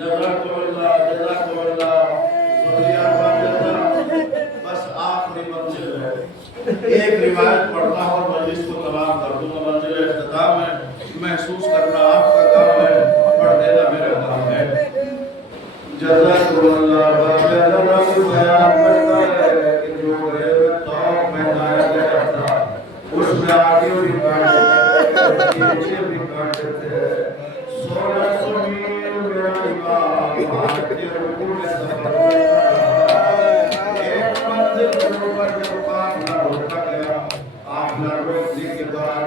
जज़ाकल्लाह जज़ाकल्लाह शुक्रिया बस आखिरी मंजिल है। एक रिवायत पढ़ता हूँ मजलिस को तमाम कर दूंगा। मंजिल इख्तिताम है, महसूस करना आपका काम है, पढ़ देना मेरा काम है। जज़ाकल्लाह बयान करता है कि जो तौब में लाया गया था उसमें आगे भी काटे पीछे भी काटे थे। 1600 मील मेरा इमाम भारतीय रुकू में सफर एक मंजिल पर जब काफिला रोका गया, काफिला रोकने के बाद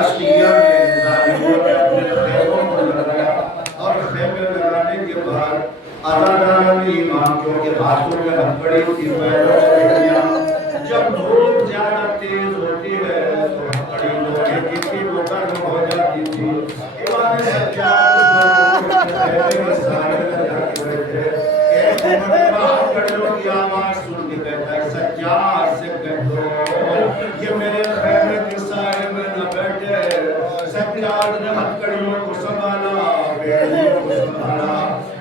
अश्किया में जालिमों ने अपने खैमों को लगाया और खैमे लगाने के बाद अज़ादानी इमाम के हाथों में हथकड़ी थी, पैरों में बेड़ियां। जब धूप ज्यादा तेज होती है तो हथकड़ी लोहे की थी, वो गर्म हो जाती थी। इमाम सज्जाद के सारे लगे हुए थे। एक मरतबा हथकड़ियों की आवाज सुन के कहता है, सज्जाद से कह दो ये मेरे खैमे के साए में न बैठे। सज्जाद ने हथकड़ियों को संभाला, बेड़ियों को संभाला।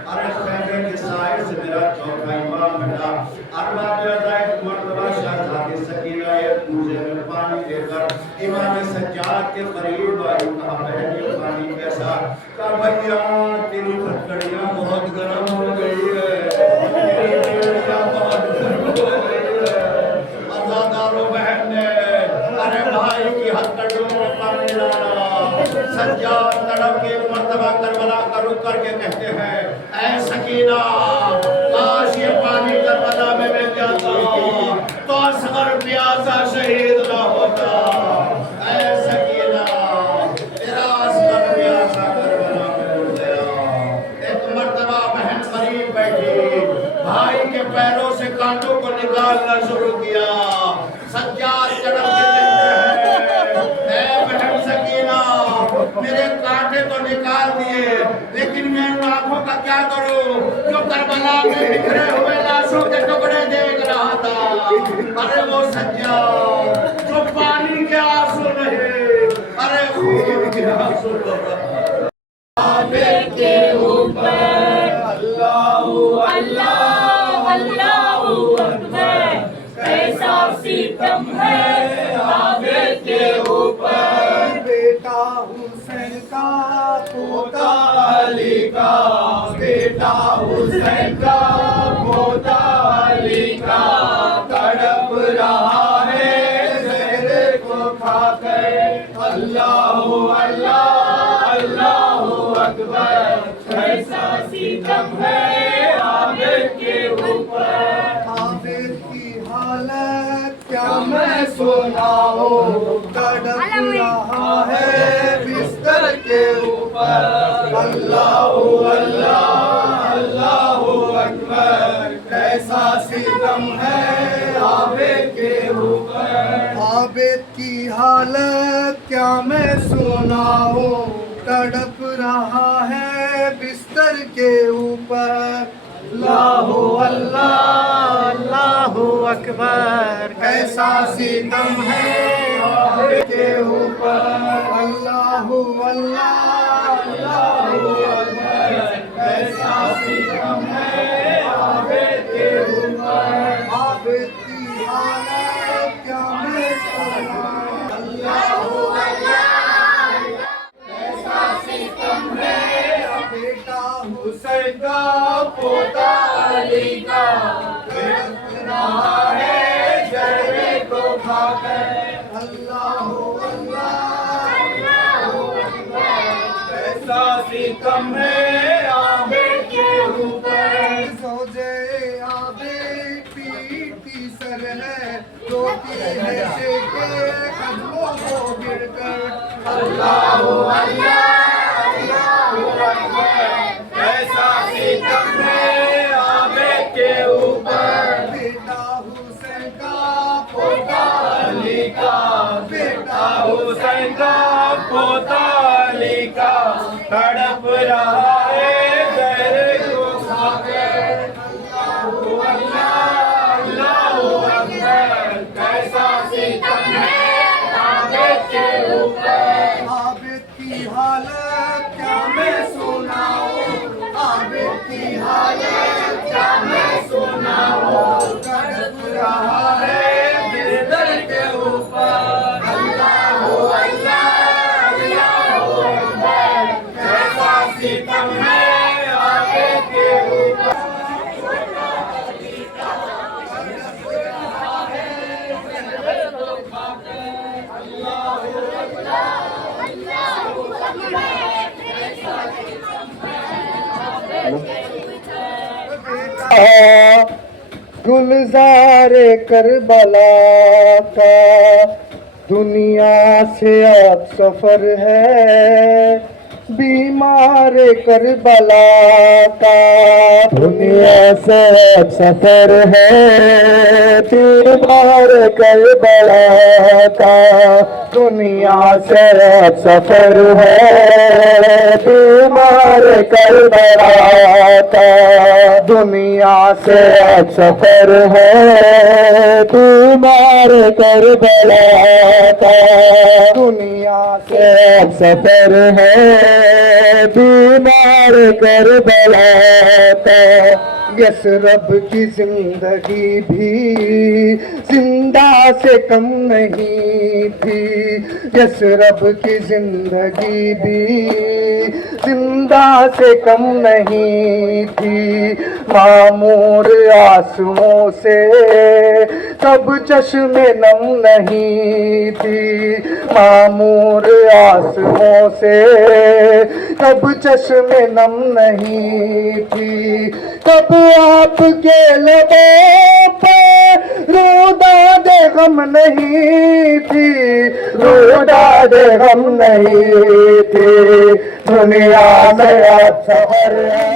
अरे खैमे के साए से मेरा चौथा इमाम हटा। अरबाब एक मरतबा शहजादी सकीना एक कूजे में पानी लेकर इमाम सज्जाद के करीब आई। कहा बहन ये पानी कैसा? कहा भैया तेरी हथकड़ियां बहुत गर्म हो गई है, तेरी बेड़ियां बहुत गर्म हो गई है। अज़ादारो बहन ने अरे भाई की हथकड़ियों में पानी डाला। सज्जाद तड़प के एक मरतबा करबला का रुख करके कहते हैं, ऐ सकीना काश ये पानी करबला में मिल जाता तो असगर प्यासा शहीद ना होता। ऐ सकीना तेरा असगर प्यासा करबला में मिल गया। एक मरतबा बहन करीब बैठी, भाई के पैरों से कांटों को निकालना शुरू किया। सज्जाद तड़प के कहते हैं, ऐ बहन सकीना मेरे कांटे तो निकाल दिए लेकिन मैं उन आंखों का क्या करूं जो करबला में बिखरे हुए लाशों के टुकड़े देख रहा था। अरे वो सज्जाद जो पानी के आंसू नहीं, अरे खून के आंसू के ऊपर अल्लाहू अल्लाह अल्लाहू अकबर। कैसा सितम है आबे के ऊपर। बेटा हुसैन का पोता अली का, बेटा हुसैन का पोता अली का तड़प रहा है जहर को खाकर। अल्लाहू अल्लाह अल्लाहू अकबर। कैसा सितम है आबिद के ऊपर। आबिद की हालत क्या मैं सुनाऊं, तड़प रहा है बिस्तर के ऊपर। अल्लाहू अल्लाह अल्लाहू अकबर। कैसा सितम है आबिद के ऊपर। आबिद की हालत क्या मैं सुनाऊं, तड़प रहा है बिस्तर के ऊपर। अल्लाहू अल्लाह अल्लाहू अकबर। कैसा सितम है आबिद के ऊपर। अल्लाहू अल्लाह अल्लाहू अकबर। कैसा सितम है आबिद के ऊपर। आबिद की हालत क्या मैं सुनाऊं। अल्लाहू हुसैन का पोता अली का तड़प रहा है जहरे को खाकर। अल्लाहू अल्लाह अल्लाहू अकबर। कैसा सितम है आबिद के ऊपर। सोजे आबिद पीटी सर है, रोती है शेके कदमों को गिरकर। अल्लाहू अल्लाह अल्लाहू अकबर। कैसा सितम है आबिद के ऊपर। बेटा हुसैन का पोता अली का, बेटा हुसैन का पोता अली का तड़प रहा है जहर को खाकर। अल्लाहू अल्लाह अल्लाहू अकबर। कैसा सितम है आबिद के ऊपर। आबिद की हालत क्या मैं सुनाऊं, आबिद गुलजार करबला का दुनिया से अब सफर है, बीमार करबला का दुनिया से अब सफर है, बीमार करबला का दुनिया से अब सफर है, बीमार करबला का दुनिया से अब सफर है, बीमार करबला का दुनिया से अब सफर है, बीमार करबला का यसरब की जिंदगी भी जिंदा से कम नहीं थी, यसरब की जिंदगी भी जिंदा से कम नहीं थी, मामूर आंसुओं से कब चश्मे नम नहीं थी, मामूर आंसुओं से कब चश्मे नम नहीं थी, कब आपके लबों पे रूदा दे गम नहीं थी, रूदा दे गम नहीं थी, दुनिया में अब सफर है,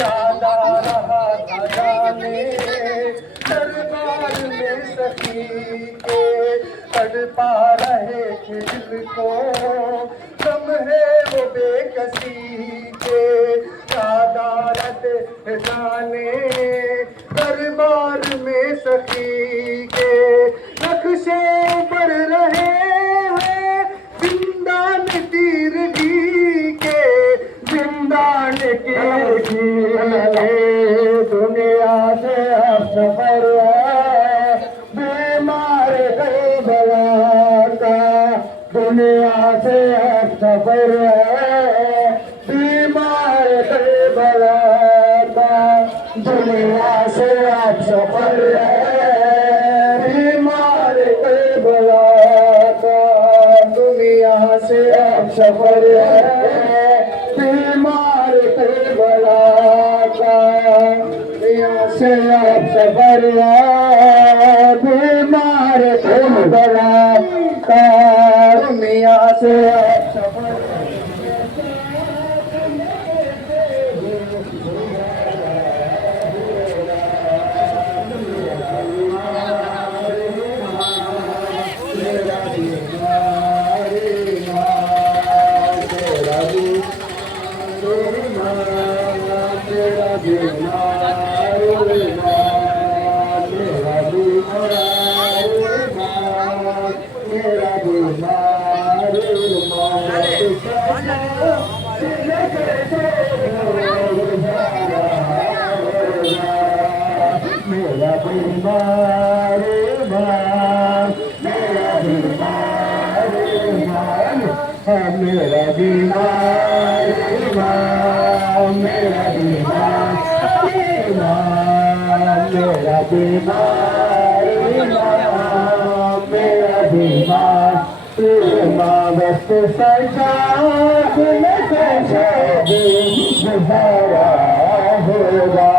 याद आ रहा था जाने दरबार में सखी के, तड़पा रहे थे दिल को गम है वो बेकसी के, यादारत जाने दरबार में सखी के, नक्शे पर रहे हैं जिंदान तीरगी के, जिंदान तीरगी के, दुनिया से अब सफर है, बीमार करबला का दुनिया से अब सफर है, बीमार करबला का दुनिया से अब सफर है, बीमार करबला का दुनिया से अब सफर है, बीमार करबला का दुनिया से अब सफर है, बीमार करबला का दुनिया से अब सफर मेरा बीमार मान, मेरा बीमार मान, मेरा बीमार मान, मेरा बीमार मान, मेरा बीमार मान, मेरा बीमार बस सजाद में गुजारा होगा,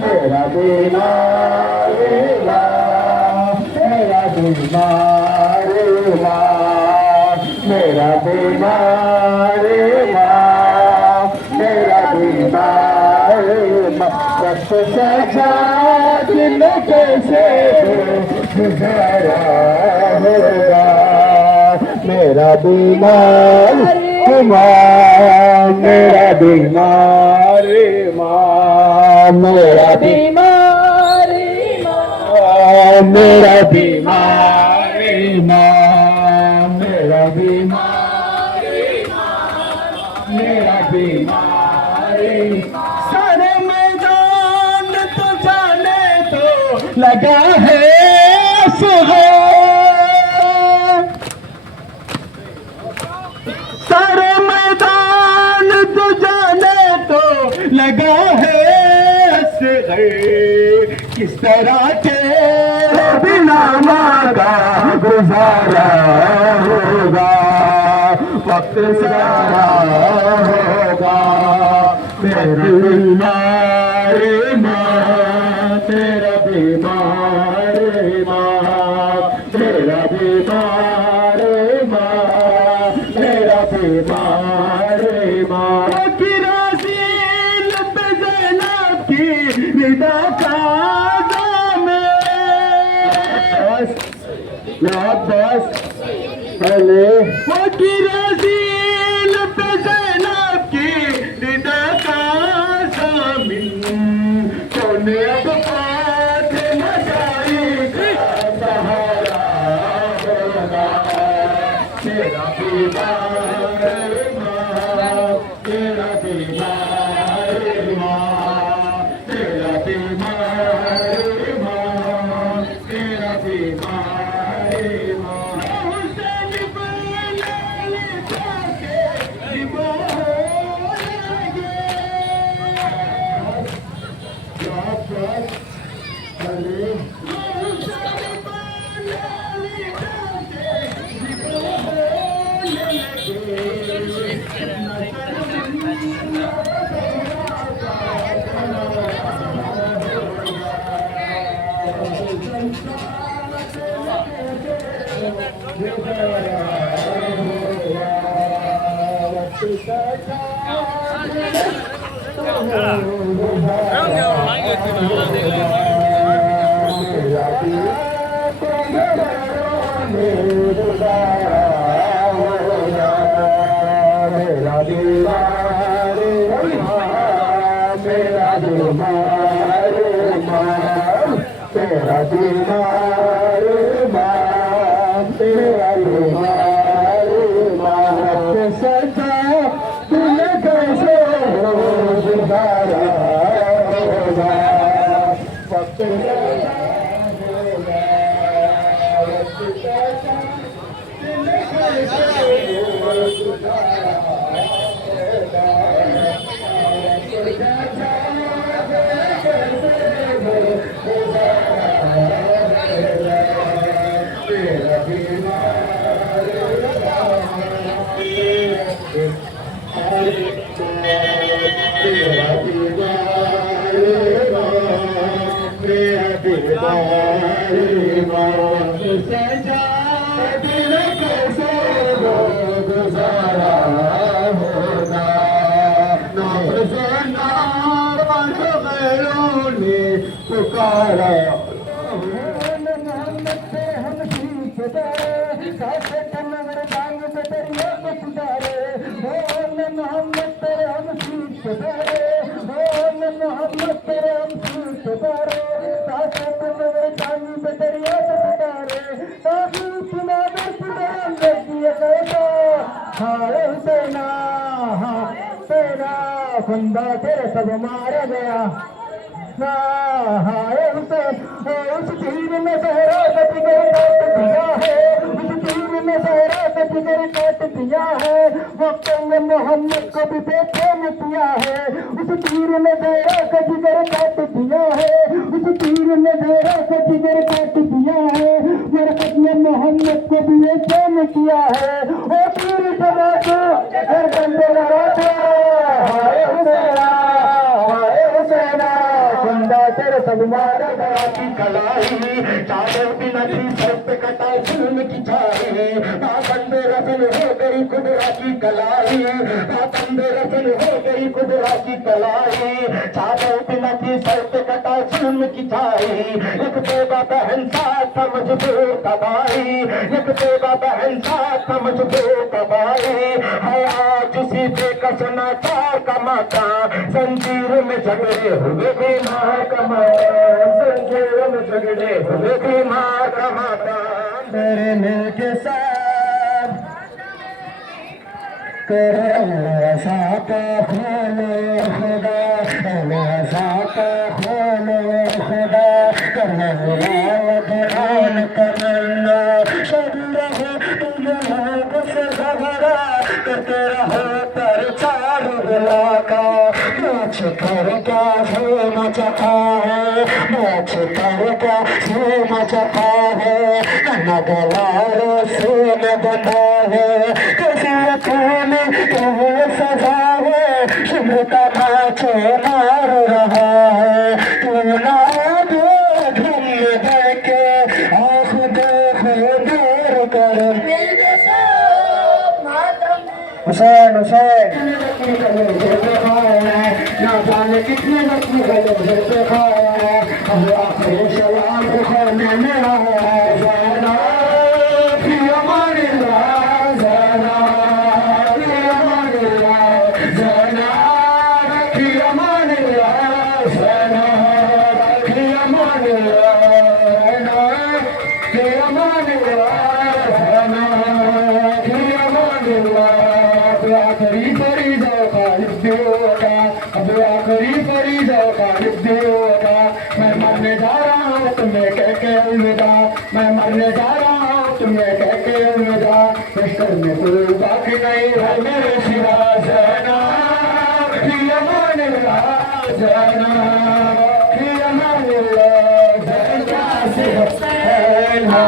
मेरा बीमार मेरा बीमार मेरा बीमार मेरा बीमार बस सजाद में कैसे गुजारा होगा, मेरा बीमार माँ, मेरा बीमार माँ, मेरा बीमार माँ, मेरा बीमार माँ, मेरा बीमार माँ, मेरा बीमार सारे मैदान तो जाने तो लगा है सारे मैदान तो जाने तो लगा है असग़र, किस तरह के बिना माँ का गुजारा होगा, वक्त सारा होगा। मेरी बीमारी माँ, तेरा बीमारी माँ, तेरा बीमारी माँ, तेरा बीमारी माँ। किरासीन पे ज़ैनब की निदा का दाम, बस अले वो किरासीन पे ज़ैनब की निदा का शामिल, सोने अब फातिमा जाई का सहारा होगा। तेरा बीमार माँ, तेरा बीमार माँ, तेरा बीमार माँ, तेरा बीमार माँ। हुसैन बनाने जाके दीवार लगे, अरे हुसैन बनाने जाके दीवार मेरा दीवार मेरा दीवार तेरा दीवार तेरा दीवार सजा तूने कैसे गुजारा होगा, वक्त गुजारा होगा। पुकारा बंदा तेरे सब मारा गया, हाय हुसैन उस तीर में सहरा का जिगर काट दिया है, उस तीर में सहरा का जिगर काट दिया है। वक्त में मोहम्मद को भी बेचैन किया है, उस तीर में सहरा का जिगर काट दिया है, उस तीर में सहरा का जिगर काट दिया है। मरकत ने मोहम्मद को भी बेचैन किया है, ओ तीर चला के गर्दन पे लगा दे। हाय हुसैना, हाय हुसैना, बंदा तेरे सब मारा गया की कलाई, चादर भी नदी सर पे कटा जुल्म की छाई, बंदे रफल हो गई कुदरा की कलाई, बंदे रफल हो गई कुदरा की कलाई, चादर भी नदी सर पे कटा जुल्म की छाई। एक देवा बहन साथ मजबूर कबाई, एक देवा बहन साथ मजबूर कबाई है। आज उसी बेकस नाचार का माता, संजीर में झगड़े हुए भी माँ का माता, संजीर में झगड़े हुए भी माँ का माता। तेरे मिल के साथ तेरे ऐसा का खोलो खुदा, ऐसा का खोलो खुदा, करने वाला बयान करना सब रहो तुम लोगों से घबरा करते रहो पर चार बुला का। कर क्या धूम मचता है, नाच कर क्या धूम मचता है, न गवारों से न बंधा है, किसी अकेले तुम्हें सजा है, शिमता नाचे मार रहा है, तू ना दो धुम करके आँख देखो दूर कर। हुसैन हुसैन ना जाने कितने नस्ल गले से खाया है, अब आखिर सलाम खाने में आया है। ज़ैना फी अमानिल्लाह, ज़ैना फी अमानिल्लाह, ज़ैना फी अमानिल्लाह, ज़ैना फी अमानिल्लाह, ज़ैना फी अमानिल्लाह, ज़ैना फी अमानिल्लाह। आखिरी फरीदा खालिद होगा, अब आखिरी फरीदा खालिद होगा। मैं मरने जा रहा हूँ तुम्हें कह के अलविदा, मैं मरने जा रहा हूँ तुम्हें कह के अलविदा। लश्कर में कोई बाकी नहीं है मेरे सिवा। ज़ैना फी अमानिल्लाह, ज़ैना फी अमानिल्लाह, ज़ैना से हुसैन है,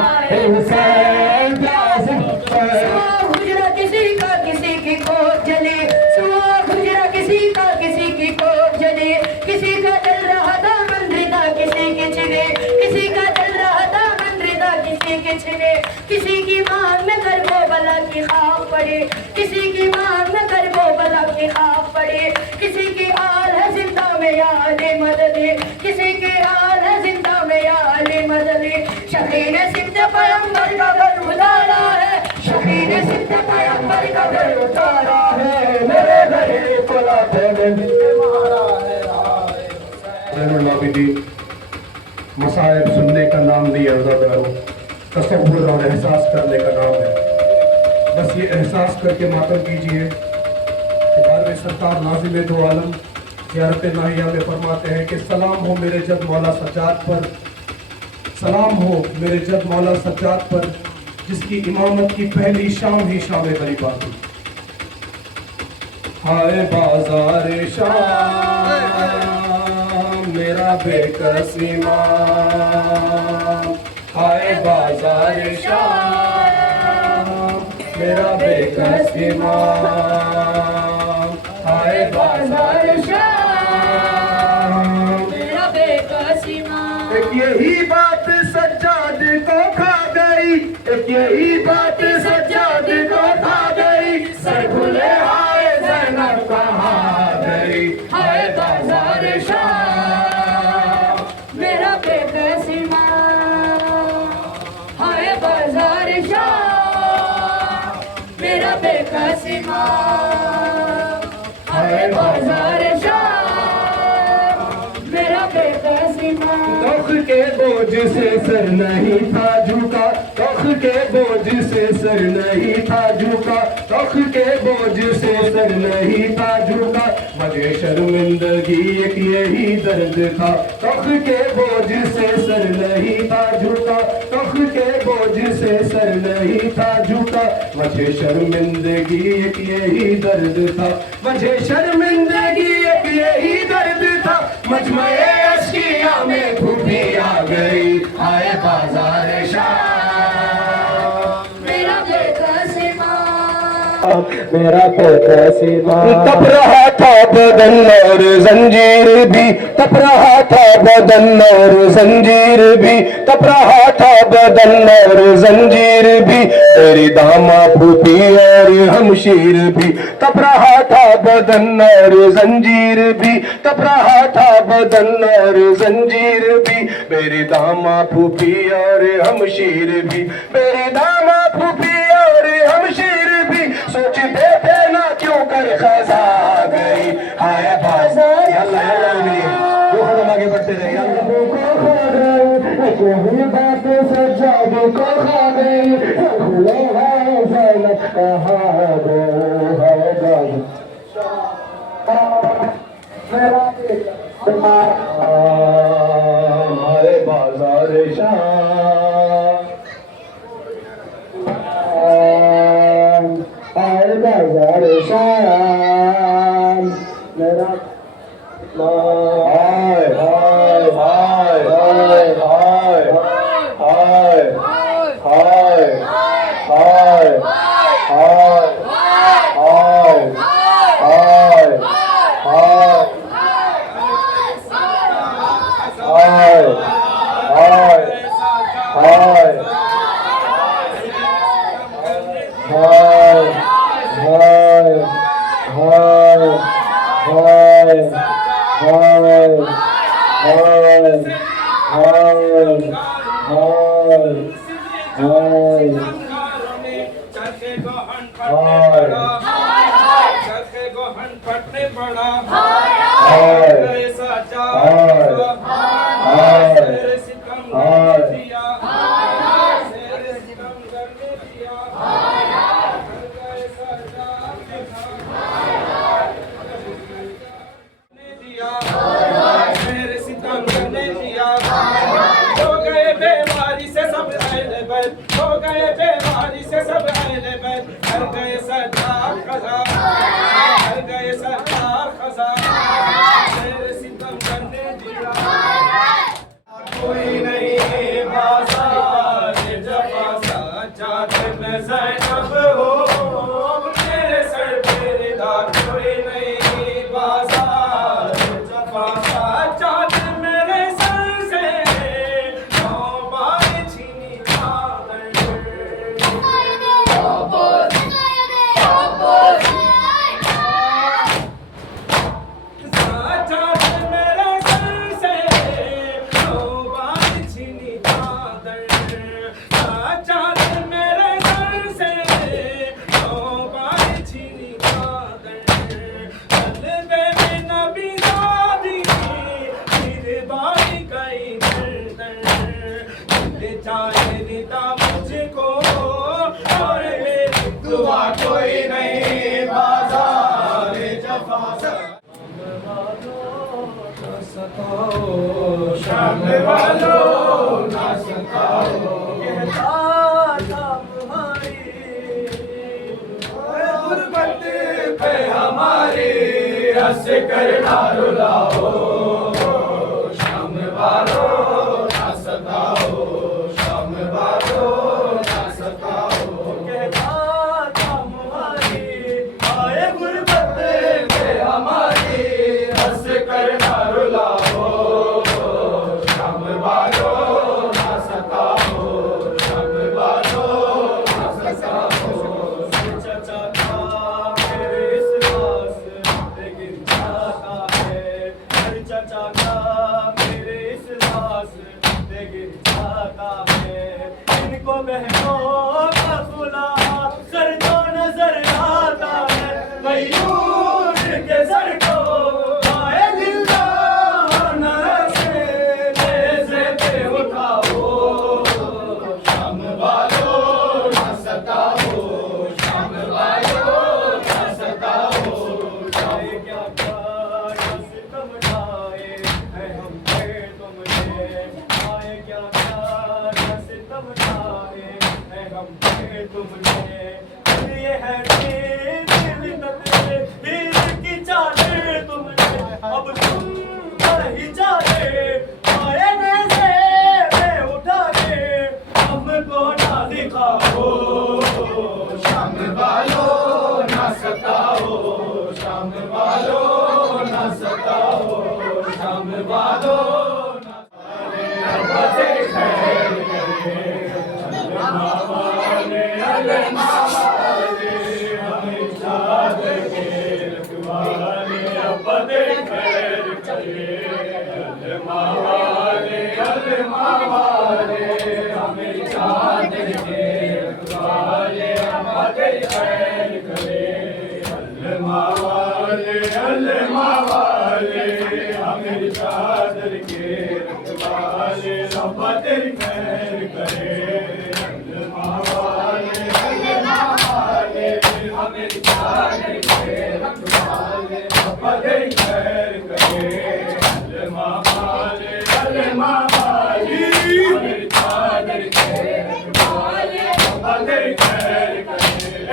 हुसैन से हुसैन। किसी का किसी की कोट जले, सुआ गुजरा किसी का किसी की कोट जले, किसी का जल रहा था मंद्रिदा किसी के छिले, किसी का जल रहा था मंद्रिदा किसी के छिले, किसी की मांग में करबो बला की खाक पड़े, किसी की मांग में करबो बला की खाक पड़े, किसी की आल है जिंदा में या अले मदद, किसी की आल है जिंदा में या अले मदद। शकीन सिद्ध पैगंबर का घर उतारा है, शकीन सिद्ध पैगंबर का घर उतारा है, मेरे घरे कोला मसाइब सुनने का नाम नहीं है अज़ादारों, तसव्वुर और एहसास करने का नाम है। बस ये एहसास करके मातम कीजिए कि बारवे सरकार नाज़िम दो आलम ज़ियारत नाहिया में फरमाते हैं कि सलाम हो मेरे जद मौला सज्जाद पर, सलाम हो मेरे जद मौला सज्जाद पर, जिसकी इमामत की पहली शाम ही शाम गरीबा थी। हाय बाजार शाम मेरा बेकस इमाम, हाय बाजार शाम मेरा बेकस इमाम, हाय बाजार शाम मेरा बेकस इमाम। एक यही बात सज्जाद को खा गई, एक यही बात सज्जाद को खा गई, सर खुले हाय ज़ैनब कहाँ गई, हाय बाजार शाम मेरा बेकस इमाम, हाय बाजार शाम मेरा बेकस इमाम, हाय बाजार शाम मेरा बेकस इमाम। तख के बोझ से सर नहीं था झुका, तख के बोझ से सर नहीं था झुका, तख के बोझ से सर नहीं था झुका, मुझे शर्मिंदगी एक यही दर्द था, तख के बोझ से सर नहीं था झुका, तख के बोझ से सर नहीं था झुका, मुझे शर्मिंदगी एक यही दर्द था, मुझे शर्मिंदगी एक यही दर्द था, मजमे अश्किया में खूबी आ गई, आए बाजार शाम मेरा बेकस इमाम, मेरा बेकस इमाम। तप रहा था बदन और जंजीर भी, तप रहा था बदन और जंजीर भी, तप रहा था बदन और जंजीर भी, तेरी दामा फूफी और हमशीर भी, तप रहा था बदन और जंजीर भी, तप रहा था बदन और जंजीर भी, मेरी दामा फूफी और हमशीर भी, मेरी दामा फूफी और हमशीर भी, सोचते थे ना क्यों कर खजा गई, हाय बाजार अल्लाह दो कदम आगे बढ़ते रहे। यही बात सज्जाद को खा गई, खुले हाय ज़ैनब कहाँ गए, हाय बाजार मेरा बेकस इमाम, हाय बाजार शाम हाय बाजार शाम मेरा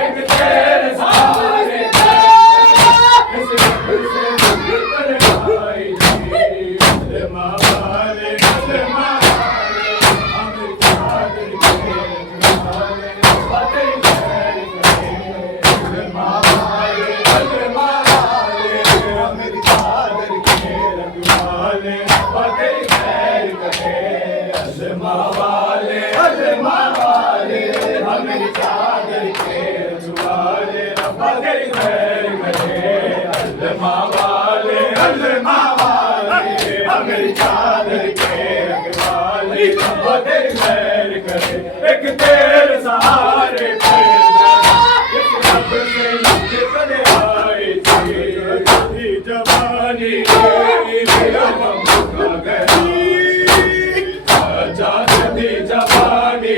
एक कलमा वाली हमें चादर के रखवाली वो तेरी खैर करे एक तेरे सहारे पे इस रब से लग कर आई थी जवानी आजादी जवानी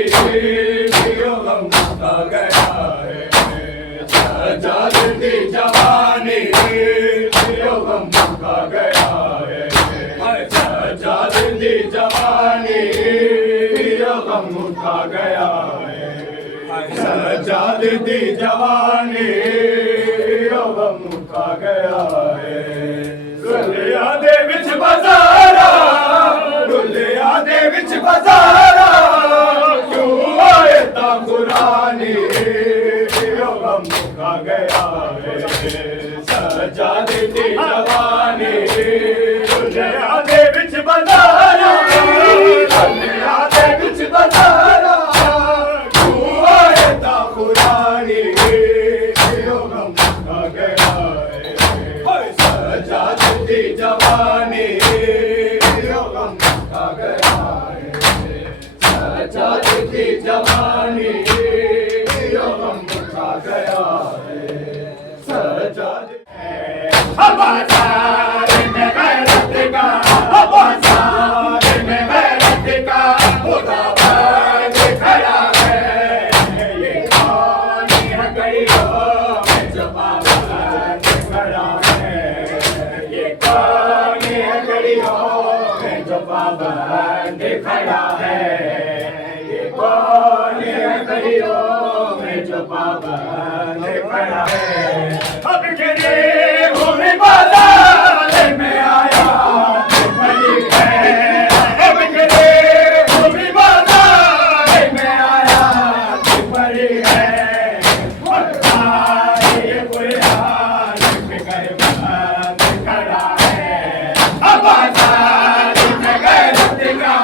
आ गया है आजादी जवानी गम आ गया है आजादी जवानी गम उठा गया है आजादी जवानी गम उठा गया है दुनिया दे विच बाजारा दुनिया दे विच बाजारा क्यों आए ता कुरानी गम उठा गया है सजादी जवानी दुनिया दे विच बाजारा दुनिया दे विच बाजारा क्यों आए ता कुरानी गम उठा गया है सजादी जवानी गम उठा गया है सजादी जवानी गम उठा गया है सजादी बाजार में गैरत का बाजार में गैरत का खुदाबंद खड़ा है ये कौन है गलियों में जो पाबंद खड़ा है ये कौन है गलियों में जो पाबंद खड़ा है ये कौन है गलियों में जो पाबंद खड़ा है अब के बाजार में आया बड़ी है अब के बाजार में आया बड़ी है ये बुरान फिकर बंद खड़ा है अब बाजार में गैरत का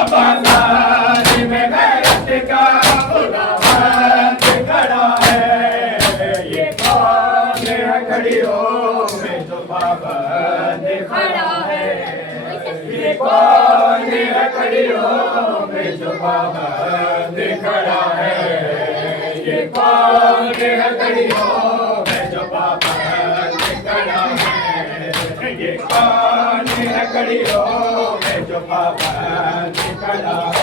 अब बाजार में गैरत का खुदाबंद खड़ा है ये कौन है घड़ियों में जो पाबंद खड़ा है ये कौन है घड़ियों में जो पाबंद खड़ा है ये कौन है घड़ियों में जो पाबंद खड़ा है ये कौन है घड़ियों में जो पाबंद खड़ा है